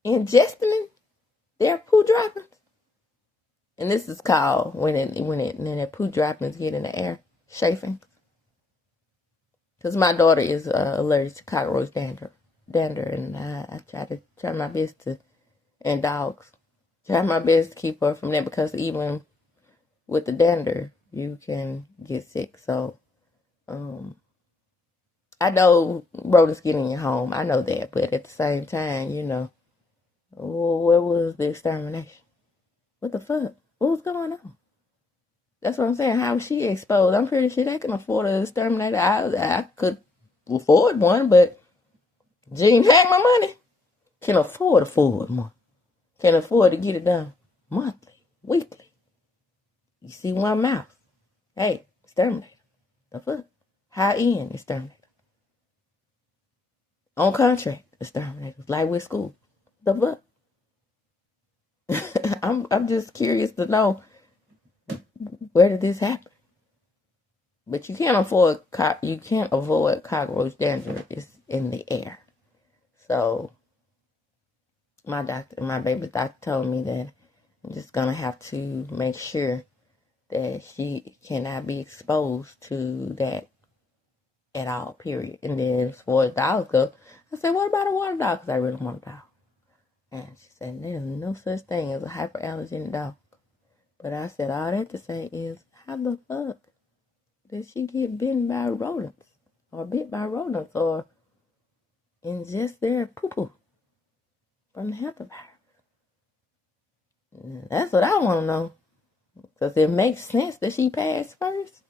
Ingesting their poo droppings. And this is called when their poo droppings get in the air, chafing. Because my daughter is allergic to cockroach dander, and I try my best to, and dogs, try my best to keep her from that, because even with the dander, you can get sick. So, I know rodents get in your home. I know that, but at the same time, where was the extermination? What the fuck? What was going on? That's what I'm saying. How was she exposed? I'm pretty sure they can afford an exterminator. I could afford one, but Gene Hackman money can afford one. Can afford to get it done monthly, weekly. You see one mouse. Hey, exterminator. The fuck? High-end exterminator. On contract exterminators, like with school. The fuck? I'm just curious to know, where did this happen? But you can't avoid cockroach dander. It's in the air. So my baby doctor told me that I'm just gonna have to make sure that she cannot be exposed to that at all, period. And then as far as dogs go, I said, what about a water dog? Because I really want a dog. And she said, there's no such thing as a hyperallergenic dog. But I said, all that to say is, how the fuck did she get bitten by rodents? Or bit by rodents? Or ingest their poo-poo from the hantavirus? That's what I want to know. Because it makes sense that she passed first.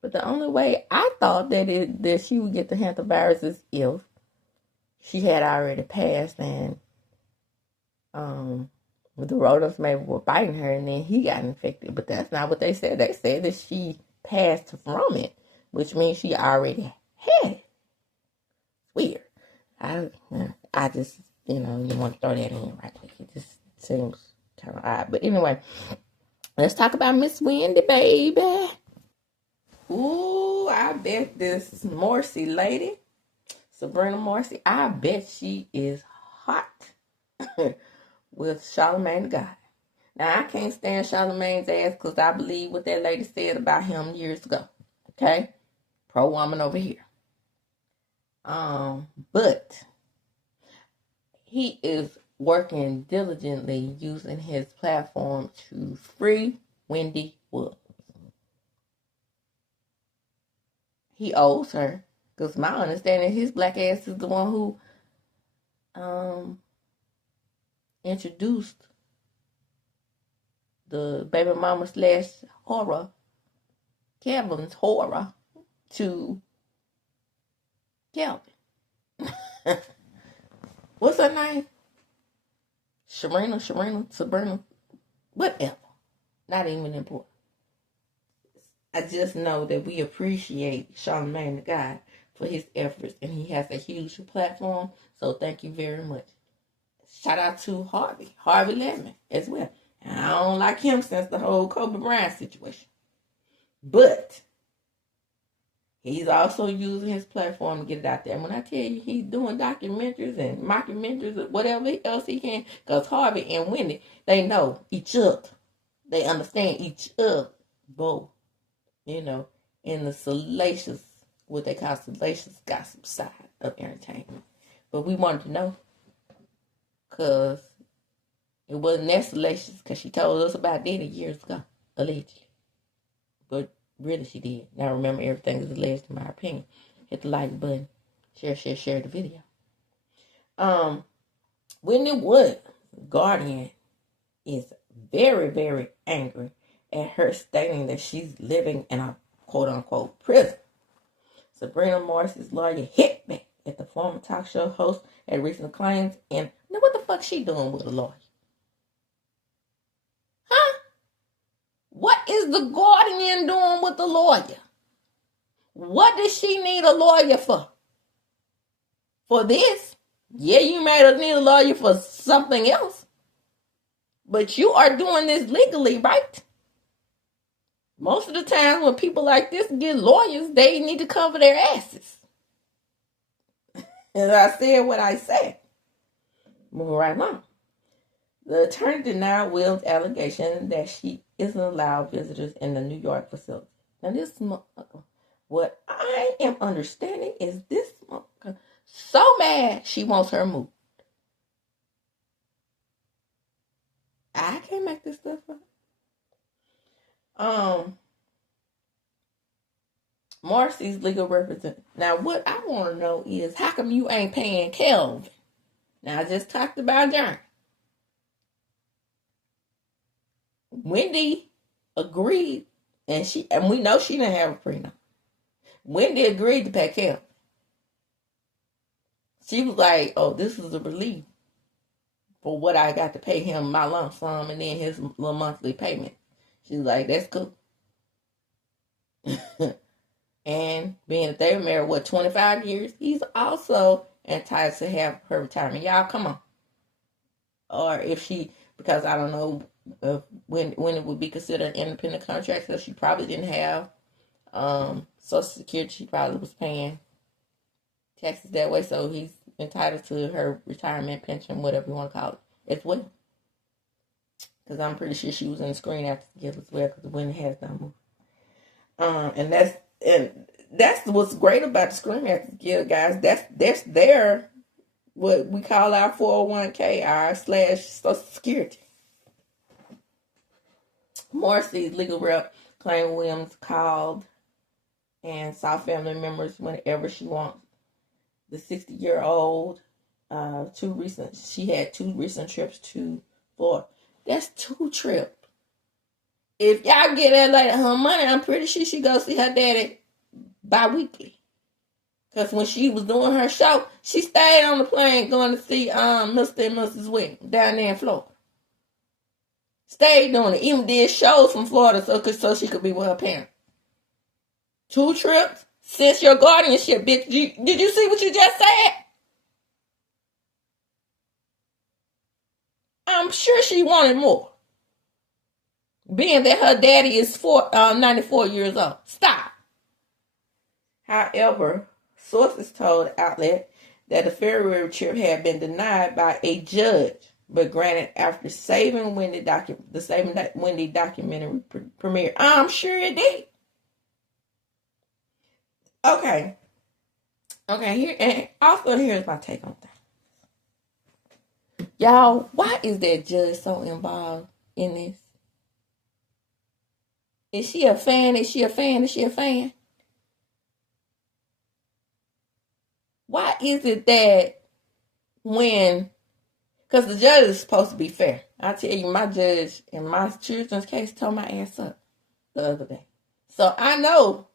But the only way I thought that she would get the hantavirus is if she had already passed and the rodents maybe were biting her and then he got infected. But that's not what they said. They said that she passed from it, which means she already had it. Weird. I just, you want to throw that in right quick. It just seems kind of odd. But anyway, let's talk about Miss Wendy, baby. Ooh, I bet this Morrissey lady, Sabrina Morrissey, I bet she is hot with Charlamagne the God. Now, I can't stand Charlamagne's ass because I believe what that lady said about him years ago. Okay? Pro-woman over here. But he is working diligently using his platform to free Wendy Williams. He owes her, because my understanding, his black ass is the one who introduced the baby mama / horror, Kevin's horror, to Kelvin. What's her name? Sabrina, whatever. Not even important. I just know that we appreciate Charlamagne the God for his efforts, and he has a huge platform, so thank you very much. Shout out to Harvey Lemon as well. And I don't like him since the whole Kobe Bryant situation. But he's also using his platform to get it out there. And when I tell you he's doing documentaries and mockumentaries, whatever else he can, because Harvey and Wendy, they know each other. They understand each other, both. In the salacious, what they call salacious gossip side of entertainment. But we wanted to know, because it wasn't that salacious, because she told us about Diddy years ago, allegedly. But really she did. Now remember, everything is alleged in my opinion. Hit the like button. Share the video. Wendy Wood, Guardian, is very, very angry at her stating that she's living in a quote-unquote prison. Sabrina Morris's lawyer hit back at the former talk show host at recent claims, and now what the fuck she doing with a lawyer? Huh? What is the Guardian doing with the lawyer? What does she need a lawyer for? For this? Yeah, you may need a lawyer for something else. But you are doing this legally, right? Most of the time when people like this get lawyers, they need to cover their asses. And I said what I said. Moving right along. The attorney denied Williams' allegation that she isn't allowed visitors in the New York facility. Now this motherfucker, what I am understanding is this motherfucker so mad she wants her moved. I can't make this stuff up. Marcy's legal representative. Now, what I want to know is, how come you ain't paying Kelvin? Now, I just talked about Journey. Wendy agreed, and we know she didn't have a prenup. Wendy agreed to pay Kelvin. She was like, "Oh, this is a relief for what I got to pay him, my lump sum, and then his little monthly payment." She's like, "That's cool." And being that they were married, 25 years, he's also entitled to have her retirement. Y'all, come on. Or if she, because I don't know when it would be considered an independent contract, so she probably didn't have Social Security. She probably was paying taxes that way, so he's entitled to her retirement pension, whatever you want to call it, as well. Because I'm pretty sure she was in the Screen Actors Guild as well, because Wendy has done more. And that's what's great about the Scream Actors Guild, guys. That's their, what we call our 401k, our slash Social Security. Morrissey's legal rep claimed Williams called and saw family members whenever she wants. The 60-year-old, she had 2 recent trips to Florida. That's 2 trips. If y'all get that lady her money, I'm pretty sure she go see her daddy bi-weekly. Because when she was doing her show, she stayed on the plane going to see Mr. and Mrs. Wing down there in Florida. Stayed doing it. Even did shows from Florida so she could be with her parents. 2 trips since your guardianship, bitch. Did you see what you just said? I'm sure she wanted more. Being that her daddy is 94 years old. Stop. However, sources told the outlet that the February trip had been denied by a judge, but granted after saving Wendy documentary premiere. I'm sure it did. Okay, here, and also here's my take on that. Y'all, why is that judge so involved in this? Is she a fan? Why is it that because the judge is supposed to be fair. I tell you, my judge in my children's case tore my ass up the other day. So I know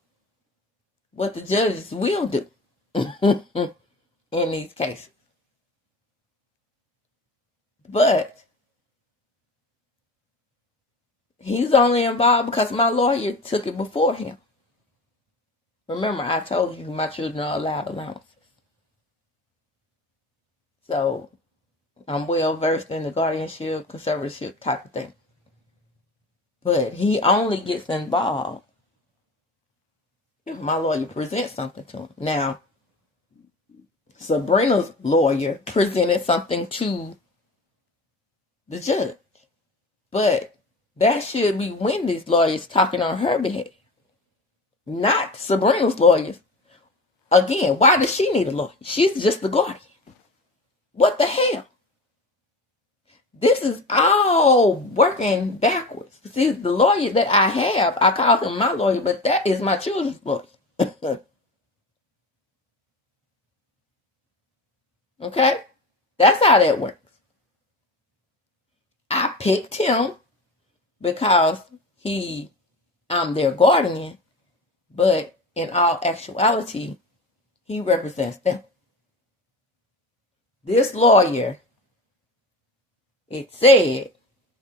what the judges will do in these cases. But he's only involved because my lawyer took it before him. Remember, I told you my children are allowed allowances. So I'm well versed in the guardianship, conservatorship type of thing. But he only gets involved if my lawyer presents something to him. Now, Sabrina's lawyer presented something to the judge. But that should be Wendy's lawyers talking on her behalf, not Sabrina's lawyers. Again, why does she need a lawyer? She's just the guardian. What the hell? This is all working backwards. See, the lawyer that I have, I call him my lawyer, but that is my children's lawyer. Okay? That's how that works. I picked him because I'm their guardian, but in all actuality, he represents them. This lawyer, it said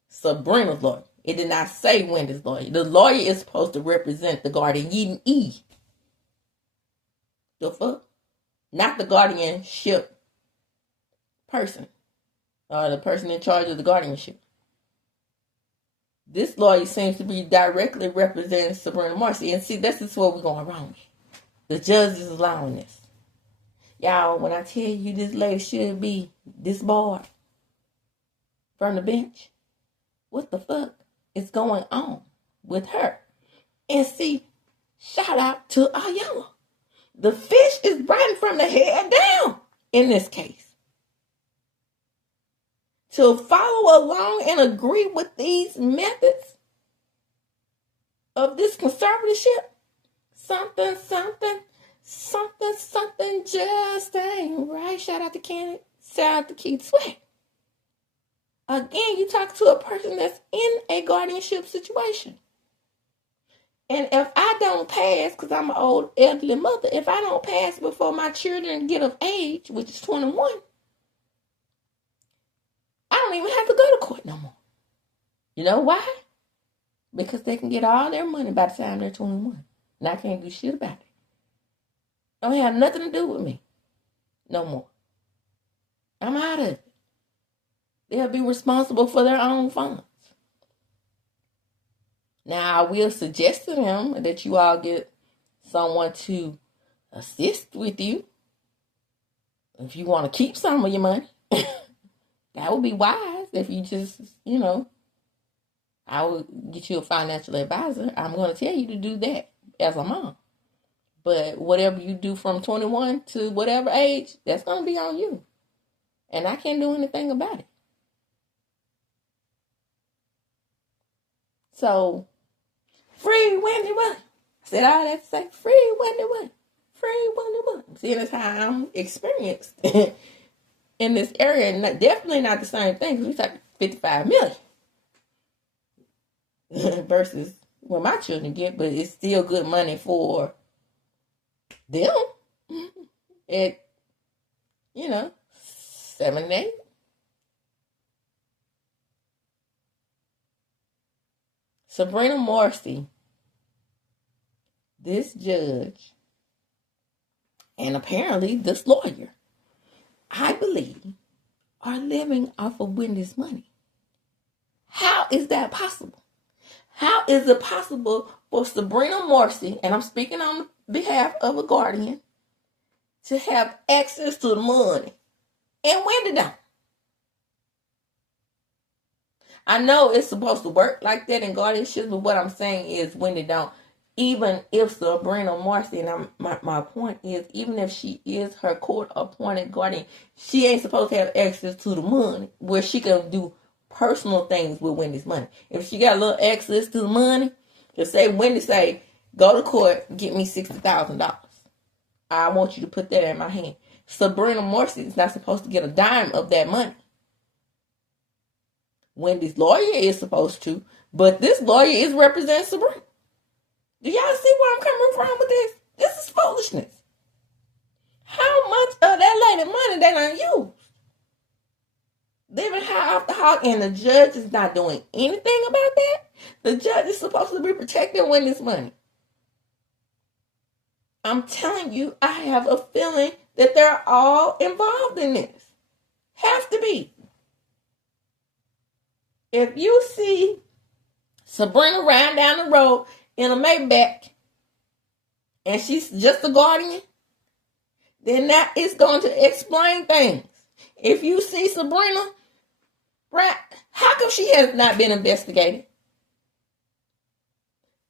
Sabrina's lawyer. It did not say Wendy's lawyer. The lawyer is supposed to represent the guardian. The fuck? Not the guardianship person. Or the person in charge of the guardianship. This lawyer seems to be directly representing Sabrina Marcy. And see, this is what we're going wrong with. The judge is allowing this. Y'all, when I tell you this lady should be disbarred from the bench, what the fuck is going on with her? And see, shout out to Ayala. The fish is biting from the head down in this case. To follow along and agree with these methods of this conservatorship, something just ain't right. Shout out to Kenneth. Shout out to Keith Sweat. Again, you talk to a person that's in a guardianship situation. And if I don't pass, because I'm an old elderly mother, if I don't pass before my children get of age, which is 21, I don't even have to go to court no more. You know why? Because they can get all their money by the time they're 21. And I can't do shit about it. Don't have nothing to do with me no more. I'm out of it. They'll be responsible for their own funds. Now, I will suggest to them that you all get someone to assist with you. If you want to keep some of your money, that would be wise. If you just, I will get you a financial advisor. I'm going to tell you to do that as a mom. But whatever you do from 21 to whatever age, that's going to be on you. And I can't do anything about it. So, free Wendy Williams. I said all that to say, free Wendy Williams. Free Wendy Williams. Seeing as how I'm experienced in this area, and definitely not the same thing, because we talking 55 million versus what my children get, but it's still good money for them at, 7 and 8. Sabrina Morsi, this judge, and apparently this lawyer, I believe, are living off of Wendy's money. How is that possible? How is it possible for Sabrina Morsi, and I'm speaking on behalf of a guardian, to have access to the money and Wendy don't? I know it's supposed to work like that in guardianship, but what I'm saying is Wendy don't. Even if Sabrina Morsi, and my point is, even if she is her court-appointed guardian, she ain't supposed to have access to the money where she can do personal things with Wendy's money. If she got a little access to the money, just say Wendy say, go to court, get me $60,000. I want you to put that in my hand. Sabrina Morsi is not supposed to get a dime of that money. Wendy's lawyer is supposed to, but this lawyer is representing Sabrina. Do y'all see where I'm coming from with this? This is foolishness. How much of that lady money they done used? Living high off the hog, and the judge is not doing anything about that? The judge is supposed to be protecting Wendy's money. I'm telling you, I have a feeling that they're all involved in this. Have to be. If you see Sabrina riding down the road in a Maybach and she's just a guardian, then that is going to explain things. If you see Sabrina, right, how come she has not been investigated?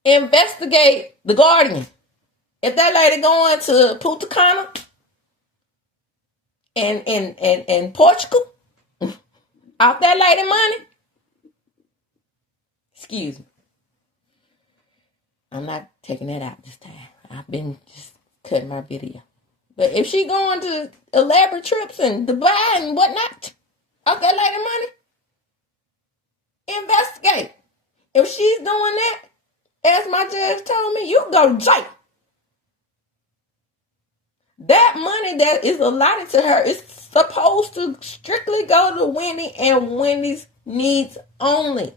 Investigate the guardian. If that lady going to Punta Cana and Portugal off that lady money, excuse me, I'm not taking that out this time. I've been just cutting my video. But if she going to elaborate trips in Dubai and whatnot, off that lady money, investigate. If she's doing that, as my judge told me, you go to jail. That money that is allotted to her is supposed to strictly go to Wendy and Wendy's needs only.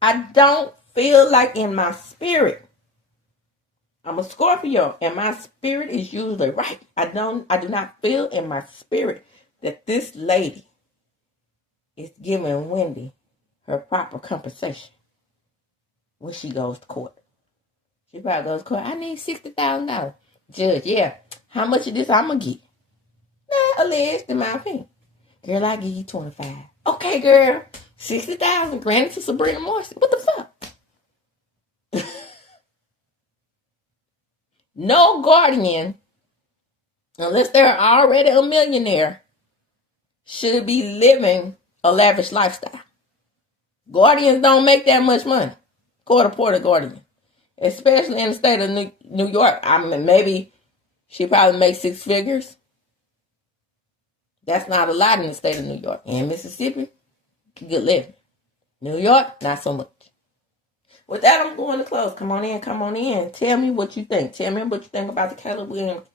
I don't feel like in my spirit, I'm a Scorpio, and my spirit is usually right. I do not feel in my spirit that this lady is giving Wendy her proper compensation when she goes to court. She probably goes to court, I need $60,000. Judge, yeah, how much of this I'm going to get? Nah, alleged in my opinion. Girl, I give you 25. Okay, girl, 60,000 granted to Sabrina Morsi. What the fuck? No guardian, unless they're already a millionaire, should be living a lavish lifestyle. Guardians don't make that much money. Court-appointed guardian. Especially in the state of New York. I mean, maybe she probably makes 6 figures. That's not a lot in the state of New York. In Mississippi, good living. New York, not so much. With that, I'm going to close. Come on in, come on in. Tell me what you think. Tell me what you think about the Caleb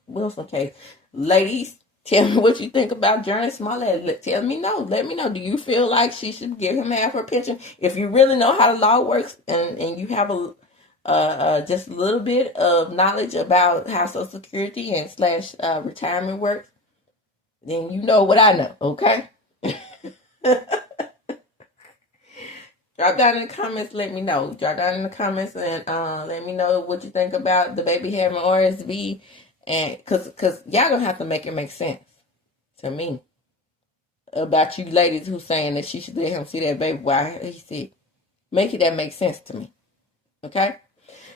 Wilson case. Ladies, tell me what you think about JOURNEE Smollett. Tell me no. Let me know. Do you feel like she should give him half her pension? If you really know how the law works and you have just a little bit of knowledge about how Social Security and / retirement works, then you know what I know, okay? Drop down in the comments, let me know. Drop down in the comments and let me know what you think about the baby having RSV. And cause y'all gonna have to make it make sense to me about you ladies who saying that she should let him see that baby while he's sick. Make it that make sense to me. Okay?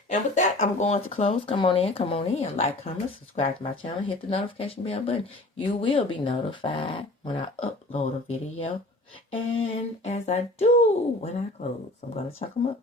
And with that, I'm going to close. Come on in. Like, comment, subscribe to my channel. Hit the notification bell button. You will be notified when I upload a video. And as I do when I close, I'm going to chuck them up.